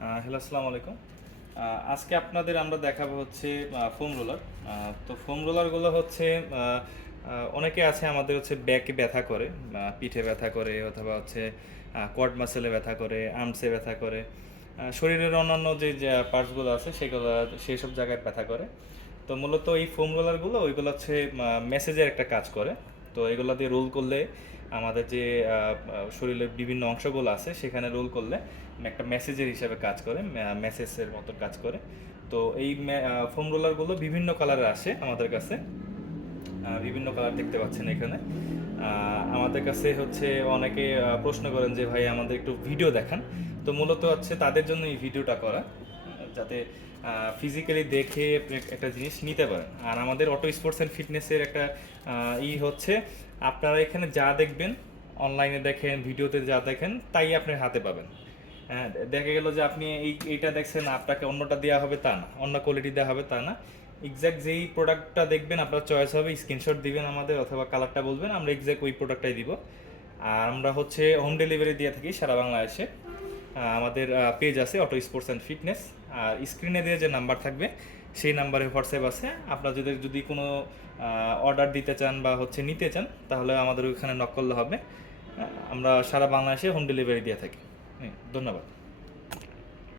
Hello, আসসালামু আলাইকুম। আজকে আপনাদের আমরা দেখাবো হচ্ছে ফোম রোলার। তো ফোম রোলারগুলো হচ্ছে অনেকে আছে আমাদের হচ্ছে ব্যাকে ব্যথা করে, পিঠে ব্যথা করে অথবা হচ্ছে কোয়াড মাসেলে ব্যথা করে, আর্মসে ব্যথা করে, শরীরের অন্যান্য যে পার্টসগুলো আছে সেগুলো সেই সব জায়গায় ব্যথা করে। তো মূলত এই ফোম রোলারগুলো ওইগুলো হচ্ছে মেসেজের একটা কাজ করে। তো এগুলো দিয়ে রোল করলে আমাদের যে শরীরের বিভিন্ন অংশগুলো আছে সেখানে রোল করলে একটা মেসেজের হিসাবে কাজ করে, মেসেজের মতো কাজ করে। তো এই ফোম রোলারগুলো বিভিন্ন কালারের আসে আমাদের কাছে। বিভিন্ন কালার দেখতে পাচ্ছেন এখানে। আমাদের কাছে হচ্ছে অনেকে প্রশ্ন করেন যে ভাই আমাদের একটু ভিডিও দেখান। তো মূলত হচ্ছে তাদের জন্য এই ভিডিওটা করা, যাতে ফিজিক্যালি দেখে আপনি একটা জিনিস নিতে পারেন। আর আমাদের অটো স্পোর্টস অ্যান্ড ফিটনেসের একটা হচ্ছে আপনারা এখানে যা দেখবেন, অনলাইনে দেখেন, ভিডিওতে যা দেখেন তাই আপনার হাতে পাবেন। হ্যাঁ, দেখা গেল যে আপনি এইটা দেখছেন, আপনাকে অন্যটা দেওয়া হবে তা না, অন্য কোয়ালিটি দেওয়া হবে তা না। এক্স্যাক্ট যেই প্রোডাক্টটা দেখবেন আপনার চয়েস হবে, স্ক্রিনশট দিবেন আমাদের অথবা কালারটা বলবেন, আমরা এক্স্যাক্ট ওই প্রোডাক্টটাই দিব। আর আমরা হচ্ছে হোম ডেলিভারি দিয়ে থাকি সারা বাংলাদেশে। আমাদের পেজ আছে অটো স্পোর্টস অ্যান্ড ফিটনেস। আর স্ক্রিনে দিয়ে যে নাম্বার থাকবে সেই নাম্বারে হোয়াটসঅ্যাপ আছে। আপনারা যদি কোনো অর্ডার দিতে চান বা হচ্ছে নিতে চান তাহলে আমাদের ওইখানে নক করলে হবে। আমরা সারা বাংলাদেশে হোম ডেলিভারি দিয়ে থাকি। ধন্যবাদ।